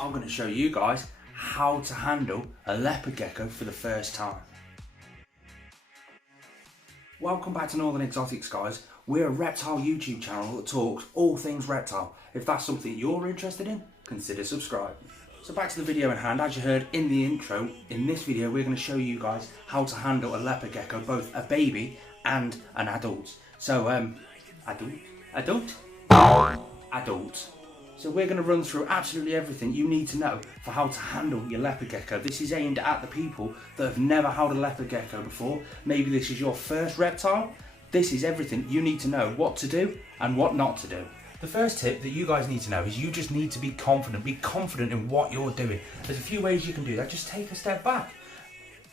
I'm going to show you guys how to handle a leopard gecko for the first time. Welcome back to Northern Exotics, guys. We're a reptile YouTube channel that talks all things reptile. If that's something you're interested in, consider subscribing. So back to the video in hand. As you heard in the intro, in this video we're going to show you guys how to handle a leopard gecko, both a baby and an adult. So adult. So we're going to run through absolutely everything you need to know for how to handle your leopard gecko. This is aimed at the people that have never held a leopard gecko before. Maybe this is your first reptile. This is everything you need to know what to do and what not to do. The first tip that you guys need to know is you just need to be confident. Be confident in what you're doing. There's a few ways you can do that. Just take a step back.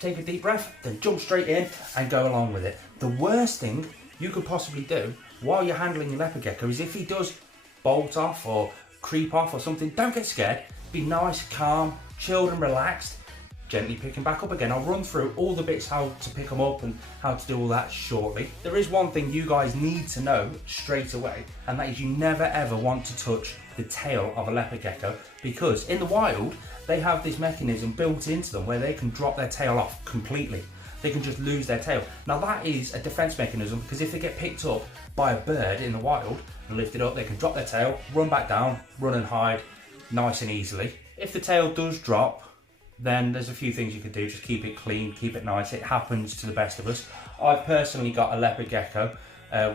Take a deep breath, then jump straight in and go along with it. The worst thing you could possibly do while you're handling your leopard gecko is if he does bolt off or creep off or something, don't get scared. Be nice, calm, chilled and relaxed. Gently pick him back up again. I'll run through all the bits how to pick him up and how to do all that shortly. There is one thing you guys need to know straight away, and that is you never ever want to touch the tail of a leopard gecko, because in the wild they have this mechanism built into them where they can drop their tail off completely. They can just lose their tail. Now that is a defense mechanism, because if they get picked up by a bird in the wild and lifted up, they can drop their tail, run back down, run and hide nice and easily. If the tail does drop, then there's a few things you could do. Just keep it clean, keep it nice. It happens to the best of us. I've personally got a leopard gecko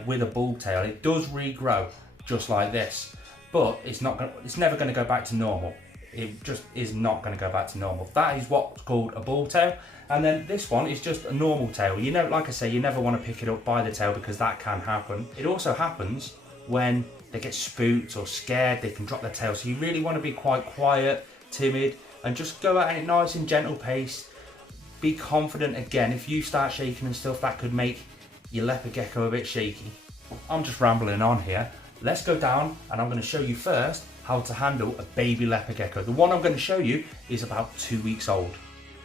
with a bulb tail. It does regrow just like this, but it's never going to go back to normal. It just is not going to go back to normal. That is what's called a bulb tail. And then this one is just a normal tail. You know, like I say, you never want to pick it up by the tail, because that can happen. It also happens when they get spooked or scared. They can drop their tail. So you really want to be quite quiet, timid, and just go at a nice and gentle pace. Be confident. Again, if you start shaking and stuff, that could make your leopard gecko a bit shaky. I'm just rambling on here. Let's go down and I'm going to show you first how to handle a baby leopard gecko. The one I'm going to show you is about 2 weeks old.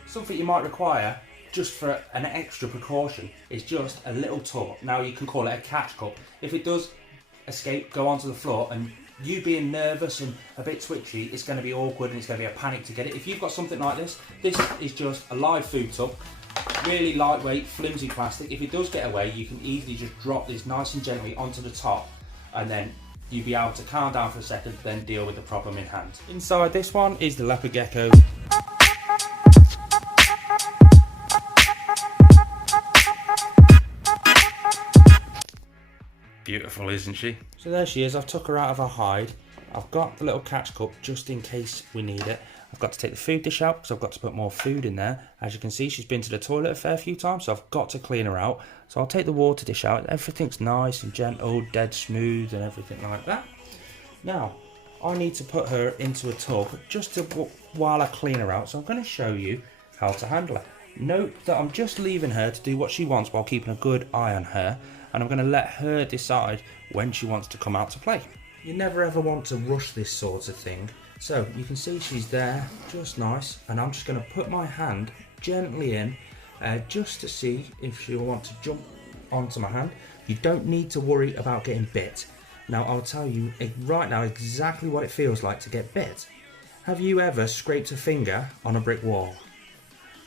Something you might require just for an extra precaution is just a little tub. Now you can call it a catch cup. If it does escape, go onto the floor, and you being nervous and a bit twitchy, it's going to be awkward and it's going to be a panic to get it. If you've got something like this is just a live food tub, really lightweight, flimsy plastic. If it does get away, you can easily just drop this nice and gently onto the top, and then you'll be able to calm down for a second, then deal with the problem in hand. Inside this one is the leopard gecko. Beautiful, isn't she? So there she is. I've took her out of her hide. I've got the little catch cup just in case we need it. I've got to take the food dish out because I've got to put more food in there. As you can see, she's been to the toilet a fair few times, so I've got to clean her out. So I'll take the water dish out. Everything's nice and gentle, dead smooth and everything like that. Now, I need to put her into a tub just while I clean her out. So I'm going to show you how to handle her. Note that I'm just leaving her to do what she wants while keeping a good eye on her. And I'm going to let her decide when she wants to come out to play. You never ever want to rush this sort of thing. So you can see she's there, just nice, and I'm just going to put my hand gently in just to see if she'll want to jump onto my hand. You don't need to worry about getting bit. Now I'll tell you right now exactly what it feels like to get bit. Have you ever scraped a finger on a brick wall?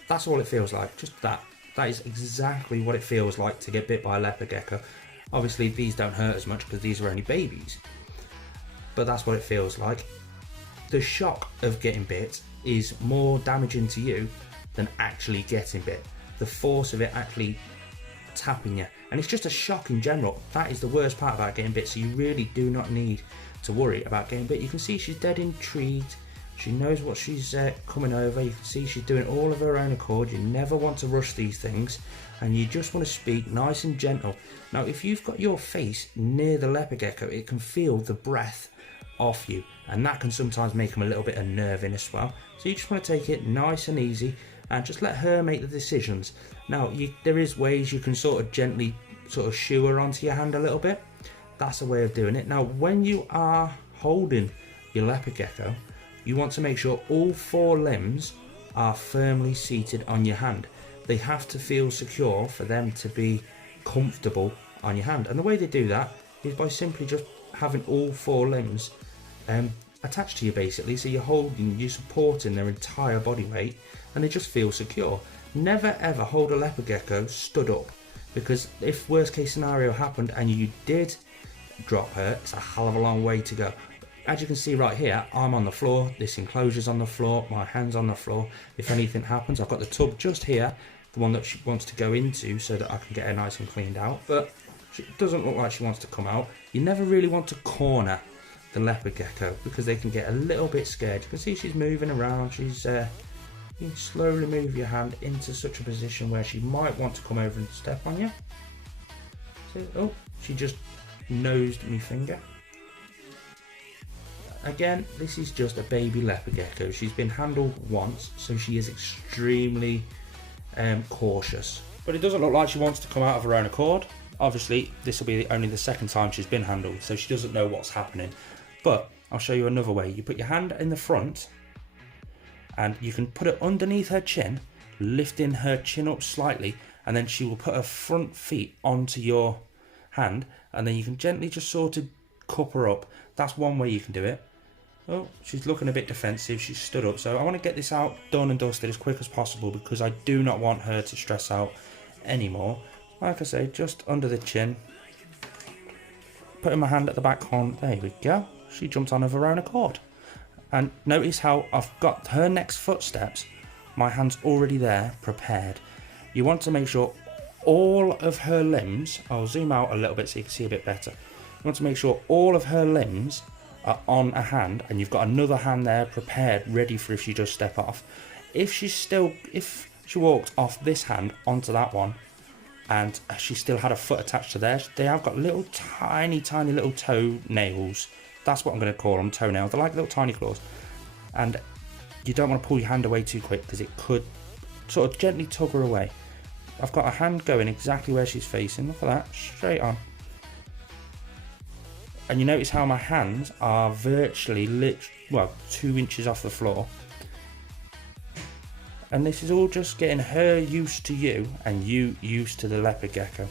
That's all it feels like, just that. That is exactly what it feels like to get bit by a leopard gecko. Obviously these don't hurt as much because these are only babies, but that's what it feels like. The shock of getting bit is more damaging to you than actually getting bit. The force of it actually tapping you, and it's just a shock in general. That is the worst part about getting bit, so you really do not need to worry about getting bit. You can see she's dead intrigued. She knows what she's coming over. You can see she's doing all of her own accord. You never want to rush these things, and you just want to speak nice and gentle. Now if you've got your face near the leopard gecko, it can feel the breath off you, and that can sometimes make them a little bit unnerving as well. So you just want to take it nice and easy and just let her make the decisions. Now there is ways you can sort of gently shoo her onto your hand a little bit. That's a way of doing it. Now when you are holding your leopard gecko, you want to make sure all 4 limbs are firmly seated on your hand. They have to feel secure for them to be comfortable on your hand, and the way they do that is by simply just having all 4 limbs attached to you basically, so you're supporting their entire body weight and they just feel secure. Never ever hold a leopard gecko stood up, because if worst case scenario happened and you did drop her, it's a hell of a long way to go. As you can see right here, I'm on the floor, this enclosure's on the floor, my hand's on the floor. If anything happens, I've got the tub just here, the one that she wants to go into so that I can get her nice and cleaned out, but she doesn't look like she wants to come out. You never really want to corner the leopard gecko because they can get a little bit scared. You can see she's moving around. She's you can slowly move your hand into such a position where she might want to come over and step on you. So, oh, she just nosed me finger. Again, this is just a baby leopard gecko. She's been handled once, so she is extremely cautious. But it doesn't look like she wants to come out of her own accord. Obviously, this will be only the second time she's been handled, so she doesn't know what's happening. But I'll show you another way. You put your hand in the front, and you can put it underneath her chin, lifting her chin up slightly, and then she will put her front feet onto your hand, and then you can gently just sort of cup her up. That's one way you can do it. Oh, she's looking a bit defensive. She's stood up, so I want to get this out done and dusted as quick as possible because I do not want her to stress out anymore. Like I say, just under the chin, putting my hand at the back corner. There we go. She jumped on of her own accord. And notice how I've got her next footsteps. My hand's already there, prepared. You want to make sure all of her limbs, I'll zoom out a little bit so you can see a bit better. You want to make sure all of her limbs are on a hand, and you've got another hand there prepared, ready for if she does step off. If she walked off this hand onto that one, and she still had a foot attached to theirs, they have got little tiny little toe nails. That's what I'm going to call them, toenails. They're like little tiny claws, and you don't want to pull your hand away too quick because it could sort of gently tug her away. I've got a hand going exactly where she's facing. Look at that, straight on. And you notice how my hands are virtually 2 inches off the floor. And this is all just getting her used to you and you used to the leopard gecko.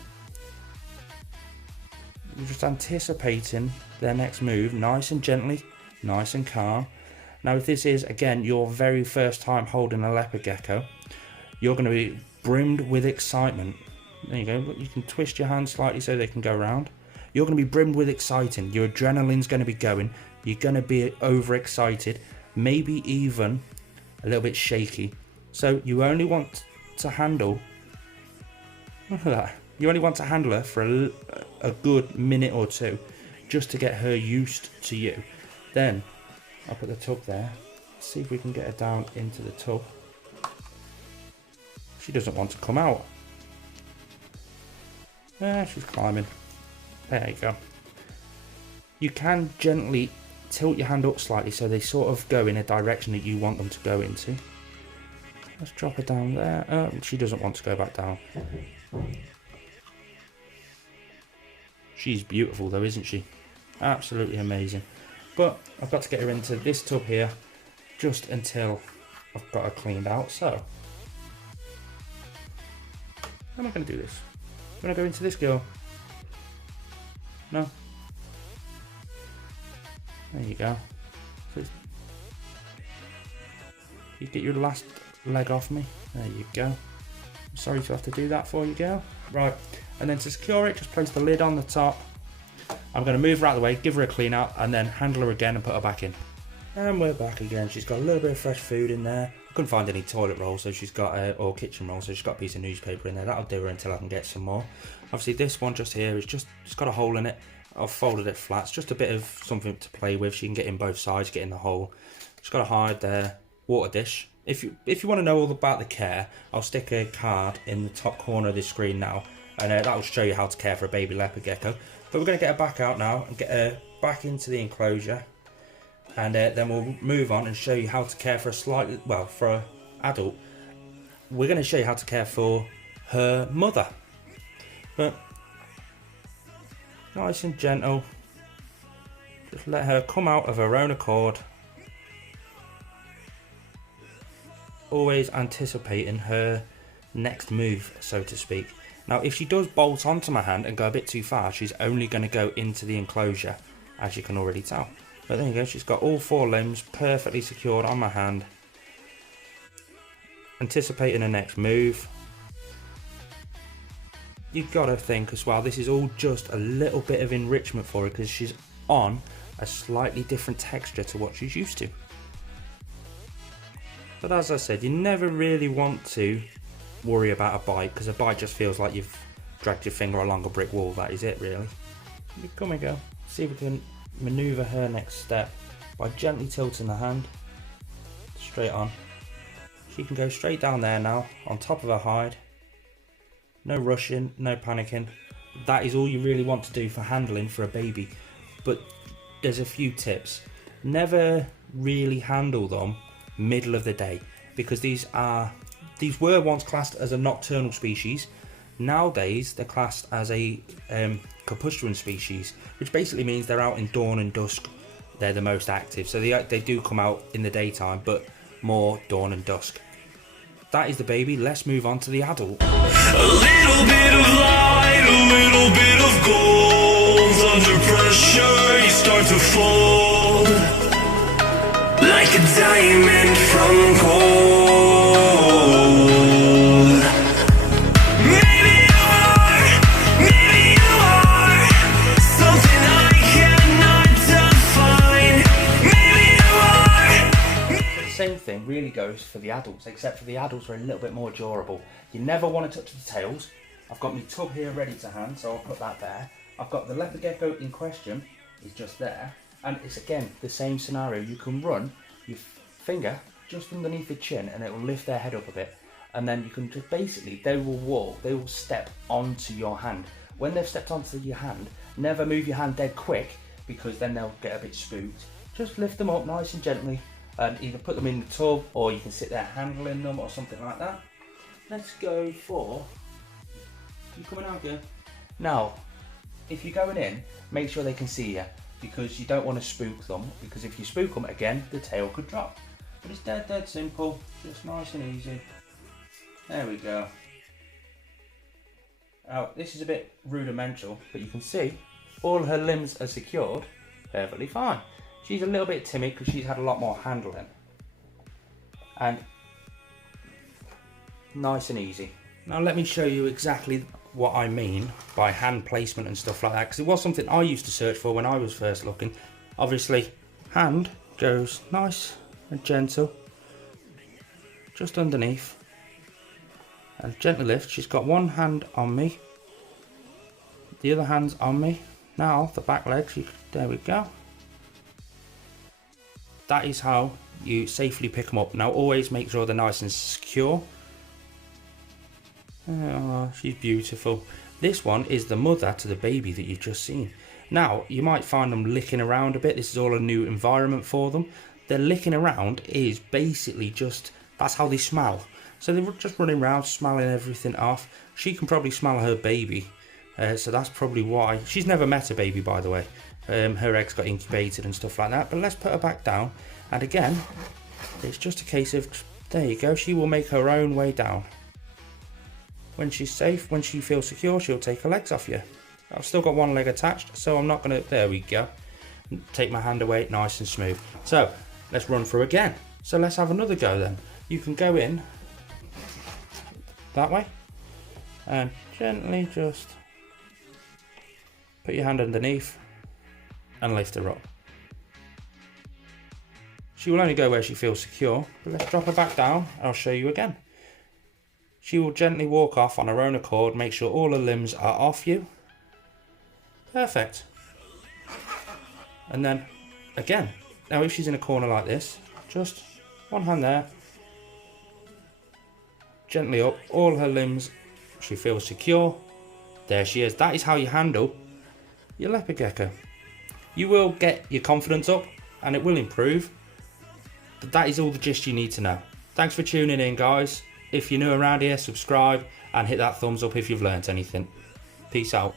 You're just anticipating their next move, nice and gently, nice and calm. Now if this is, again, your very first time holding a leopard gecko, you're going to be brimmed with excitement. There you go, you can twist your hand slightly so they can go around. You're going to be brimmed with excitement. Your adrenaline's going to be going. You're going to be overexcited, maybe even a little bit shaky. So you only want to handle, look at that, you only want to handle her for a good minute or two, just to get her used to you. Then I'll put the tub there, see if we can get her down into the tub. She doesn't want to come out. She's climbing. There you go. You can gently tilt your hand up slightly so they sort of go in a direction that you want them to go into. Let's drop her down there. She doesn't want to go back down. She's beautiful though, isn't she? Absolutely amazing. But I've got to get her into this tub here just until I've got her cleaned out. So, how am I going to do this? I'm going to go into this girl. No. There you go. So you get your last leg off me. There you go. I'm sorry to have to do that for you, girl. Right, and then to secure it, just place the lid on the top. I'm going to move her out of the way, give her a clean out, and then handle her again and put her back in. And we're back again. She's got a little bit of fresh food in there. I couldn't find any toilet roll, so she's got or kitchen roll, so she's got a piece of newspaper in there. That'll do her until I can get some more. Obviously, this one just here is just it's got a hole in it. I've folded it flat. It's just a bit of something to play with. She can get in both sides, get in the hole. She's got a hide there. Water dish. If you want to know all about the care, I'll stick a card in the top corner of this screen now, and that will show you how to care for a baby leopard gecko. But we're going to get her back out now and get her back into the enclosure, and then we'll move on and show you how to care for for an adult. We're going to show you how to care for her mother. But nice and gentle, just let her come out of her own accord, always anticipating her next move, so to speak. Now if she does bolt onto my hand and go a bit too far, she's only going to go into the enclosure, as you can already tell. But there you go, she's got all 4 limbs perfectly secured on my hand. Anticipating her next move. You've got to think as well, this is all just a little bit of enrichment for her because she's on a slightly different texture to what she's used to. But as I said, you never really want to worry about a bite because a bite just feels like you've dragged your finger along a brick wall. That is it really. Come and go. See if we can maneuver her next step by gently tilting the hand straight on. She can go straight down there now on top of her hide. No rushing, no panicking. That is all you really want to do for handling for a baby. But there's a few tips. Never really handle them middle of the day because these were once classed as a nocturnal species. Nowadays they're classed as a crepuscular species, which basically means they're out in dawn and dusk. They're the most active, so they do come out in the daytime, but more dawn and dusk. That is the baby. Let's move on to the adult. A little bit of light, a little bit of gold. Under pressure you start to fold like a diamond from gold. Maybe you are something I cannot define. Maybe you are. The same thing really goes for the adults, except for the adults are a little bit more durable. You never want to touch the tails. I've got my tub here ready to hand, so I'll put that there. I've got the leopard gecko in question, is just there. And it's again the same scenario. You can run your finger just underneath the chin and it will lift their head up a bit. And then you can just basically, they will step onto your hand. When they've stepped onto your hand, never move your hand dead quick because then they'll get a bit spooked. Just lift them up nice and gently and either put them in the tub or you can sit there handling them or something like that. Let's go for, you coming out here? Now, if you're going in, make sure they can see you because you don't want to spook them, because if you spook them again, the tail could drop. But it's dead simple, just nice and easy. There we go. Now, this is a bit rudimental, but you can see all her limbs are secured perfectly fine. She's a little bit timid because she's had a lot more handling. And nice and easy. Now let me show you exactly what I mean by hand placement and stuff like that, because it was something I used to search for when I was first looking. Obviously, hand goes nice and gentle, just underneath, and gently lift. She's got one hand on me, the other hand's on me. Now the back legs, there we go. That is how you safely pick them up. Now always make sure they're nice and secure. Oh, she's beautiful. This one is the mother to the baby that you've just seen. Now, you might find them licking around a bit. This is all a new environment for them. Their licking around is basically just, that's how they smell. So they're just running around, smelling everything off. She can probably smell her baby. So that's probably why. She's never met a baby, by the way. Her eggs got incubated and stuff like that. But let's put her back down. And again, it's just a case of, there you go. She will make her own way down. When she's safe, when she feels secure, she'll take her legs off you. I've still got one leg attached, so I'm not going to, there we go. Take my hand away, nice and smooth. So, let's run through again. So let's have another go then. You can go in that way and gently just put your hand underneath and lift her up. She will only go where she feels secure, but let's drop her back down and I'll show you again. She will gently walk off on her own accord, make sure all her limbs are off you. Perfect. And then, again, now if she's in a corner like this, just one hand there, gently up, all her limbs, she feels secure. There she is. That is how you handle your leopard gecko. You will get your confidence up and it will improve, but that is all the gist you need to know. Thanks for tuning in, guys. If you're new around here, subscribe and hit that thumbs up if you've learnt anything. Peace out.